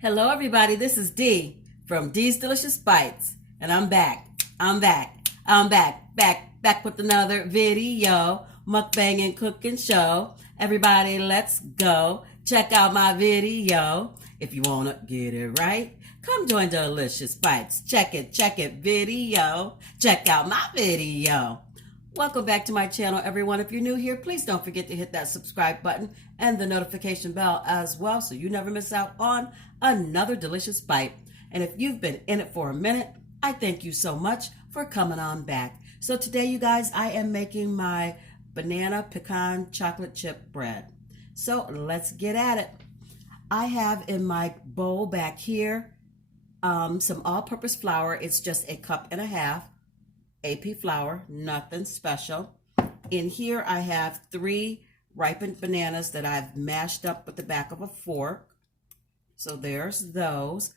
Hello, everybody. This is Dee from Dee's Delicious Bites, and I'm back. Back with another video, mukbang and cooking show. Everybody, let's go. Check out my video. If you want to get it right, come join Delicious Bites. Check it, video. Check out my video. Welcome back to my channel, everyone. If you're new here, please don't forget to hit that subscribe button and the notification bell as well so you never miss out on another delicious bite. And if you've been in it for a minute, I thank you so much for coming on back. So today, you guys, I am making my banana pecan chocolate chip bread. So let's get at it. I have in my bowl back here some all-purpose flour. It's just 1.5 cups AP flour, nothing special. In here I have 3 ripened bananas that I've mashed up with the back of a fork. So there's those.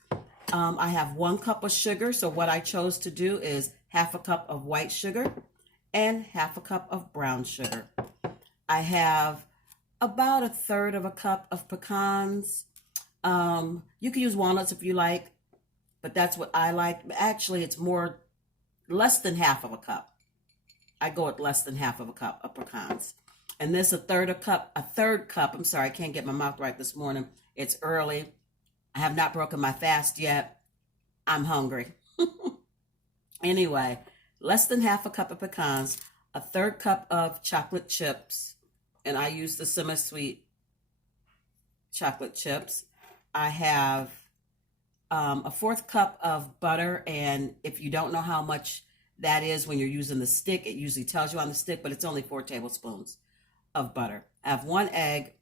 I have 1 cup of sugar. So what I chose to do is 1/2 cup of white sugar and 1/2 cup of brown sugar. I have about 1/3 cup of pecans. You can use walnuts if you like, but that's what I like. Actually, it's less than 1/2 cup. I go with less than 1/2 cup of pecans. And this a third cup. I'm sorry, I can't get my mouth right this morning. It's early. I have not broken my fast yet. I'm hungry. Anyway, less than 1/2 cup of pecans, 1/3 cup of chocolate chips, and I use the semi-sweet chocolate chips. I have a 1/4 cup of butter, and if you don't know how much that is when you're using the stick, it usually tells you on the stick, but it's only 4 tablespoons of butter. I have 1 egg.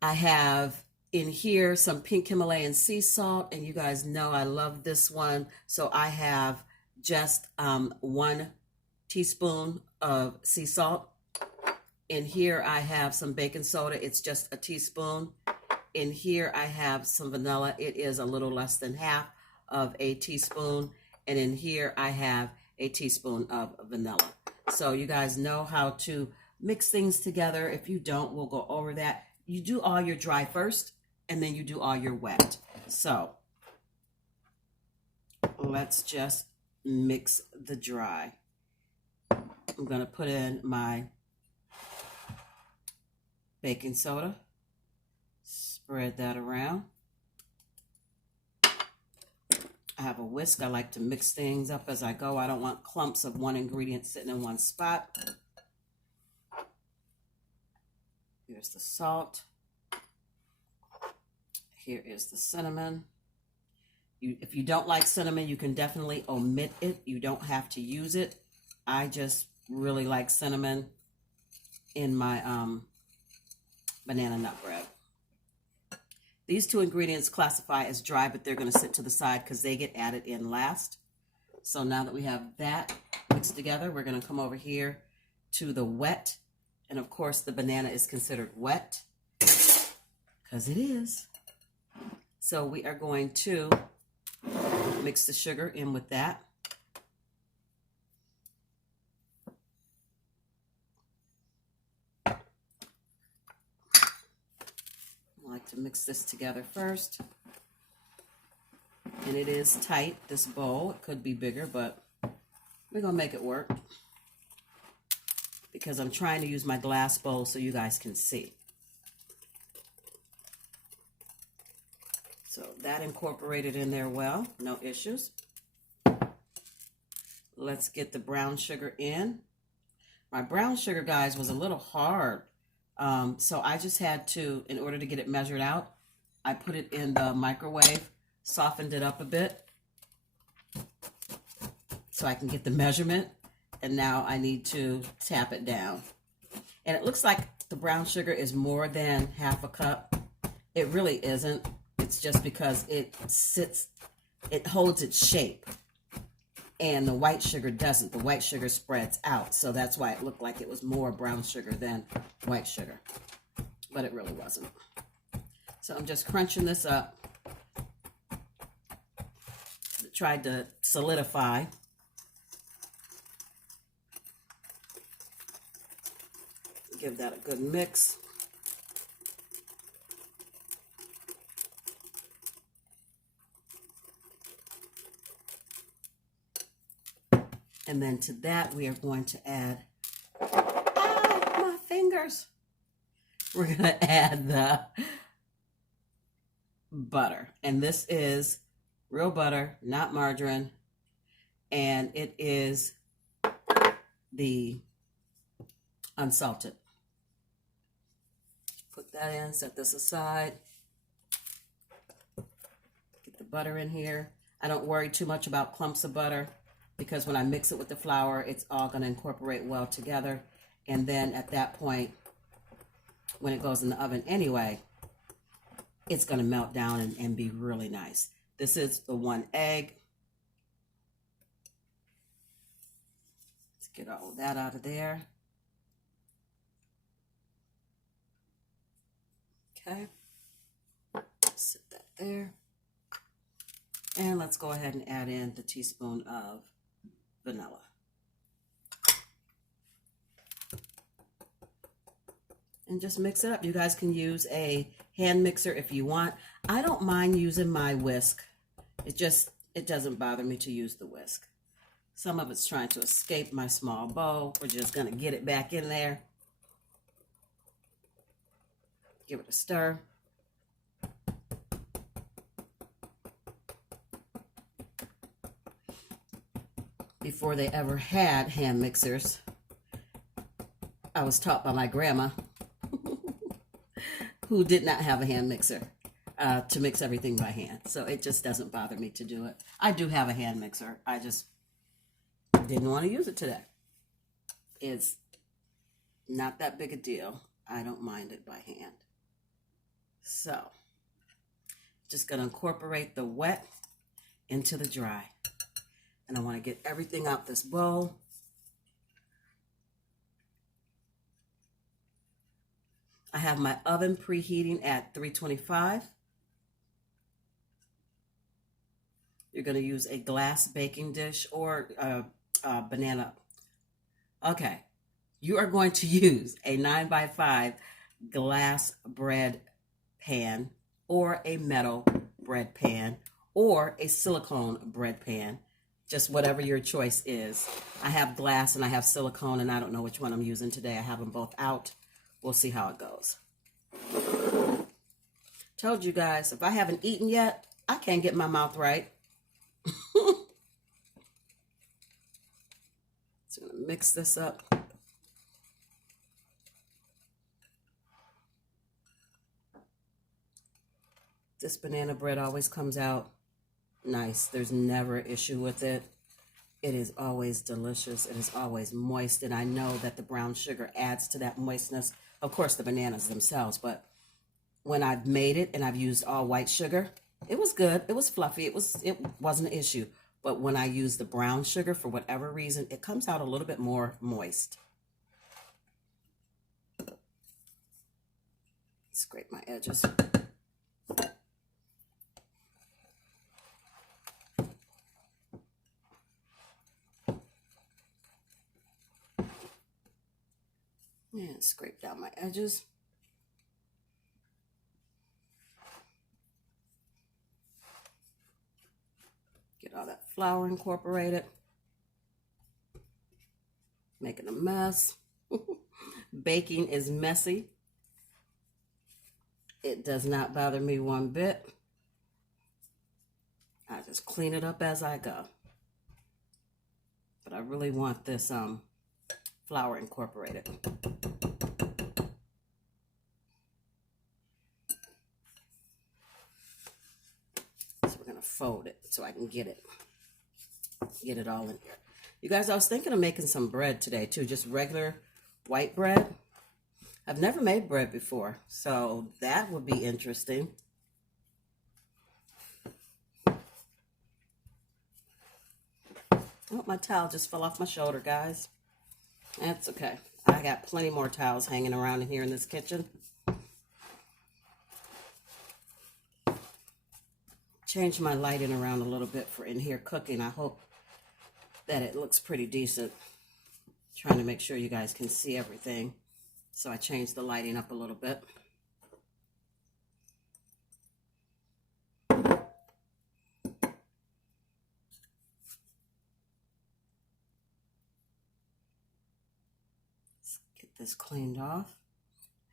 I have in here some pink Himalayan sea salt, and you guys know I love this one, so I have just 1 teaspoon of sea salt. In here I have some baking soda. It's just a teaspoon. In here I have some vanilla. It is a little less than 1/2 of a teaspoon. And in here I have a teaspoon of vanilla. So you guys know how to mix things together. If you don't, we'll go over that. You do all your dry first, and then you do all your wet. So let's just mix the dry. I'm going to put in my baking soda. Spread that around. I have a whisk. I like to mix things up as I go. I don't want clumps of one ingredient sitting in one spot. Here's the salt. Here is the cinnamon. If you don't like cinnamon, you can definitely omit it. You don't have to use it. I just really like cinnamon in my banana nut bread. These 2 ingredients classify as dry, but they're going to sit to the side because they get added in last. So now that we have that mixed together, we're going to come over here to the wet. And of course, the banana is considered wet because it is. So we are going to mix the sugar in with that. I like to mix this together first. And it is tight, this bowl. It could be bigger, but we're going to make it work because I'm trying to use my glass bowl so you guys can see. So that incorporated in there well, no issues. Let's get the brown sugar in. My brown sugar, guys, was a little hard. So I just had to, in order to get it measured out, I put it in the microwave, softened it up a bit so I can get the measurement. And now I need to tap it down. And it looks like the brown sugar is more than 1/2 cup. It really isn't. It's just because it holds its shape. And the white sugar doesn't. The white sugar spreads out. So that's why it looked like it was more brown sugar than white sugar. But it really wasn't. So I'm just crunching this up. Tried to solidify. Give that a good mix. And then to that, we are going to add, my fingers. We're going to add the butter. And this is real butter, not margarine. And it is the unsalted. Put that in, set this aside. Get the butter in here. I don't worry too much about clumps of butter because when I mix it with the flour, it's all going to incorporate well together. And then at that point, when it goes in the oven anyway, it's going to melt down and be really nice. This is the 1 egg. Let's get all of that out of there. Okay, set that there. And let's go ahead and add in the teaspoon of vanilla. And just mix it up. You guys can use a hand mixer if you want. I don't mind using my whisk. It doesn't bother me to use the whisk. Some of it's trying to escape my small bowl. We're just going to get it back in there. Give it a stir. Before they ever had hand mixers, I was taught by my grandma, who did not have a hand mixer, to mix everything by hand. So it just doesn't bother me to do it. I do have a hand mixer. I just didn't want to use it today. It's not that big a deal. I don't mind it by hand. So, just going to incorporate the wet into the dry. And I want to get everything out this bowl. I have my oven preheating at 325. You're going to use a glass baking dish or a banana. Okay, you are going to use a 9x5 glass bread pan or a metal bread pan or a silicone bread pan. Just whatever your choice is. I have glass and I have silicone, and I don't know which one I'm using today. I have them both out. We'll see how it goes. Told you guys, if I haven't eaten yet, I can't get my mouth right. So I'm gonna mix this up. This banana bread always comes out nice. There's never an issue with it. It is always delicious. It is always moist. And I know that the brown sugar adds to that moistness. Of course, the bananas themselves. But when I've made it and I've used all white sugar, it was good. It was fluffy. It wasn't an issue. But when I use the brown sugar, for whatever reason, it comes out a little bit more moist. Scrape my edges. And scrape down my edges. Get all that flour incorporated. Making a mess. Baking is messy. It does not bother me one bit. I just clean it up as I go. But I really want this flour incorporated. So we're gonna fold it so I can get it all in here. You guys, I was thinking of making some bread today too, just regular white bread. I've never made bread before, so that would be interesting. Oh, my towel just fell off my shoulder, guys. That's okay. I got plenty more towels hanging around in here in this kitchen. Change my lighting around a little bit for in here cooking. I hope that it looks pretty decent. Trying to make sure you guys can see everything. So I changed the lighting up a little bit. get this cleaned off.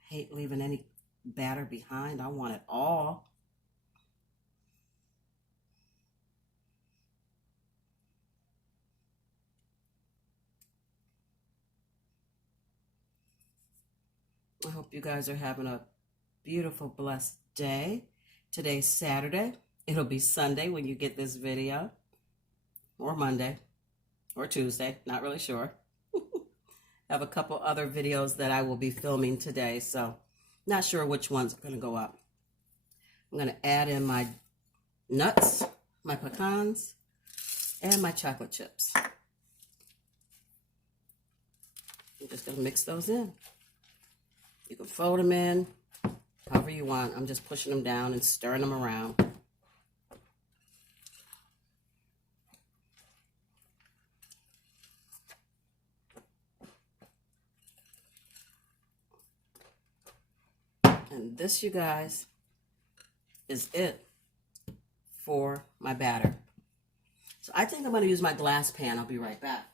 Hate leaving any batter behind. I want it all. I hope you guys are having a beautiful, blessed day. Today's Saturday. It'll be Sunday when you get this video, or Monday, or Tuesday, not really sure. I have a couple other videos that I will be filming today, so not sure which one's going to go up. I'm going to add in my nuts, my pecans, and my chocolate chips. I'm just going to mix those in. You can fold them in however you want. I'm just pushing them down and stirring them around. And this, you guys, is it for my batter. So I think I'm going to use my glass pan. I'll be right back.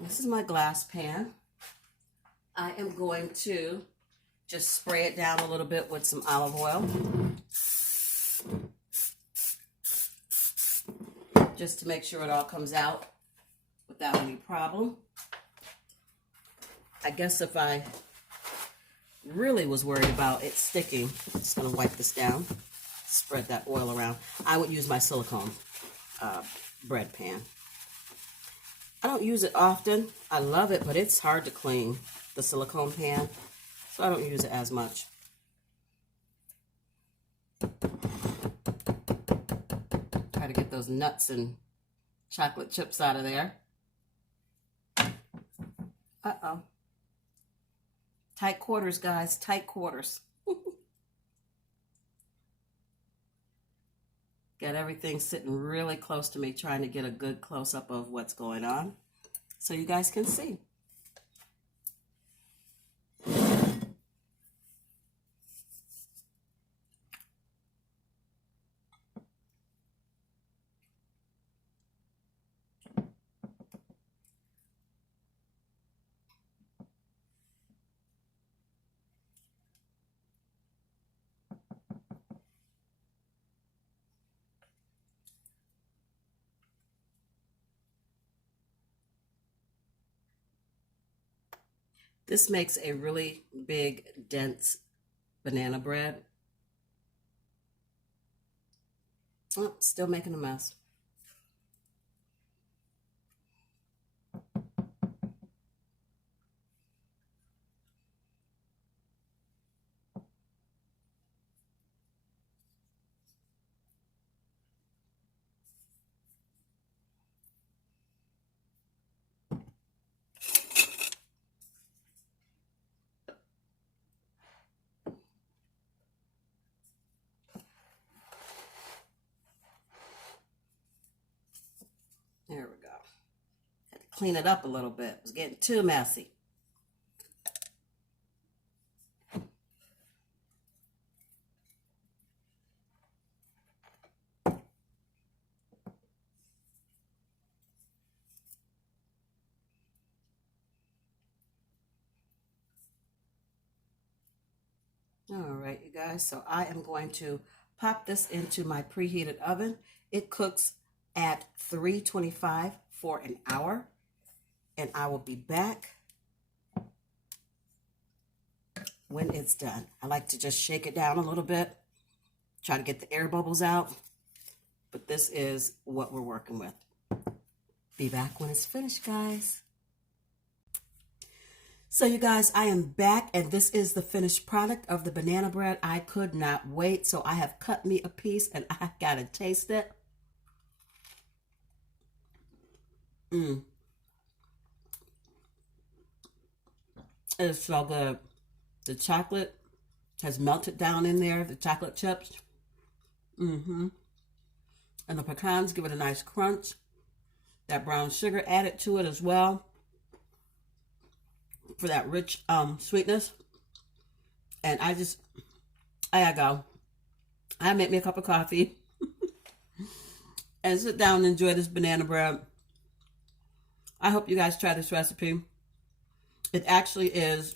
This is my glass pan. I am going to just spray it down a little bit with some olive oil. Just to make sure it all comes out without any problem. I guess if I really was worried about it sticking, I'm just going to wipe this down, spread that oil around. I would use my silicone bread pan. I don't use it often. I love it, but it's hard to clean, the silicone pan, so I don't use it as much. Try to get those nuts and chocolate chips out of there. Uh-oh. Tight quarters, guys, tight quarters. Got everything sitting really close to me, trying to get a good close-up of what's going on so you guys can see. This makes a really big, dense banana bread. Oh, still making a mess. There we go. Had to clean it up a little bit. It was getting too messy. All right, you guys, so I am going to pop this into my preheated oven. It cooks at 325 for an hour, and I will be back when it's done. I like to just shake it down a little bit, try to get the air bubbles out, but this is what we're working with. Be back when it's finished, guys. So you guys, I am back, and this is the finished product of the banana bread. I could not wait, so I have cut me a piece, and I gotta taste it. It's so good. The chocolate has melted down in there, the chocolate chips. And the pecans give it a nice crunch. That brown sugar added to it as well for that rich sweetness. And I gotta go. I made me a cup of coffee. and sit down and enjoy this banana bread. I hope you guys try this recipe. It actually is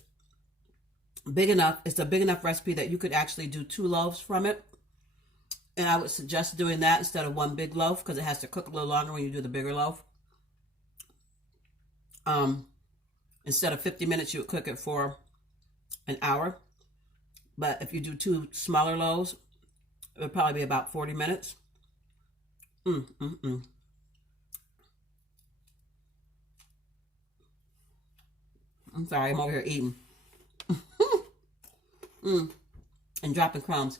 big enough. It's a big enough recipe that you could actually do 2 loaves from it. And I would suggest doing that instead of 1 big loaf because it has to cook a little longer when you do the bigger loaf. Instead of 50 minutes, you would cook it for an hour. But if you do 2 smaller loaves, it would probably be about 40 minutes. I'm sorry, I'm over here eating. And dropping crumbs.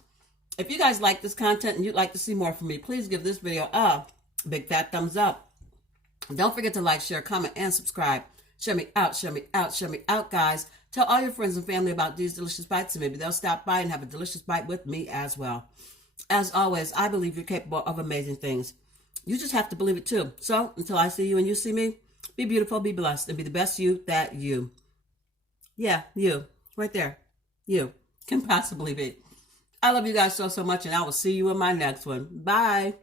If you guys like this content and you'd like to see more from me, please give this video a big fat thumbs up. Don't forget to like, share, comment, and subscribe. Share me out, share me out, share me out, guys. Tell all your friends and family about these delicious bites, and maybe they'll stop by and have a delicious bite with me as well. As always, I believe you're capable of amazing things. You just have to believe it too. So, until I see you and you see me, be beautiful, be blessed, and be the best you that you, yeah, you, right there, you can possibly be. I love you guys so, so much, and I will see you in my next one. Bye.